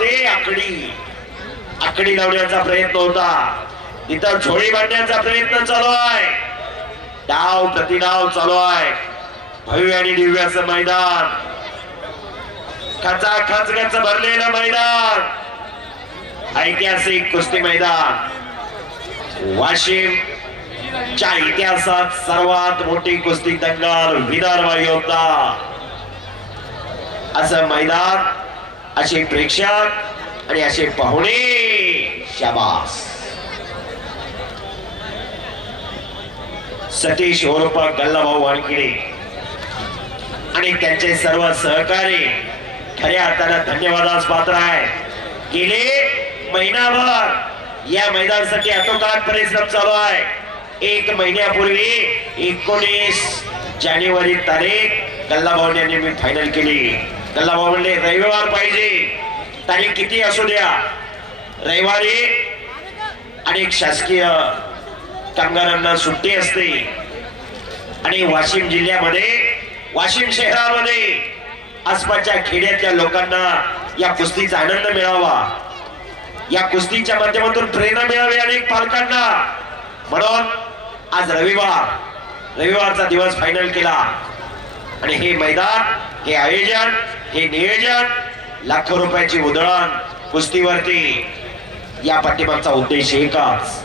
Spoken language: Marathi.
होते आकडी आकडी लावण्याचा प्रयत्न होता, तिथं झोळी बांधण्याचा प्रयत्न चालू आहे, डाव प्रतिडाव चालू आहे. भव्य आणि दिव्य असं मैदान, खचाखच गच भरलेलं मैदान, ऐतिहासिक कुस्ती मैदान. वाशिम च्या इतिहासात सर्वात मोठी कुस्ती दंगल, विदर्भ योद्धा असं मैदान, असे प्रेक्षक आणि असे पाहुणे. शाबास. सतीश उर्फ गल्लाभाऊ वानखडे आणि त्यांचे सर्व सहकारी खऱ्या अर्थानं धन्यवादास पात्र आहे. गेले महिनाभर या मैदानासाठी अतोकाट परिश्रम चालू आहे. 1 महिन्यापूर्वी 19 जानेवारी तारीख गल्लाभाऊ यांनी मी फायनल केली. गल्लाभाऊ म्हणले रविवार पाहिजे, तारीख किती असू द्या, रविवारी अनेक शासकीय कामगारांना सुट्टी असते आणि वाशिम जिल्ह्यामध्ये, वाशिम शहरामध्ये आसपासच्या खेड्यातल्या लोकांना या कुस्तीचा आनंद मिळावा, या कुस्तीच्या माध्यमातून प्रेरणा मिळावी अनेक पालकांना, म्हणून आज रविवारचा दिवस फायनल केला. आणि हे मैदान, हे आयोजन, हे नियोजन, लाखो रुपयाची उधळण कुस्तीवरती, या पाठीमागचा उद्देश एकच.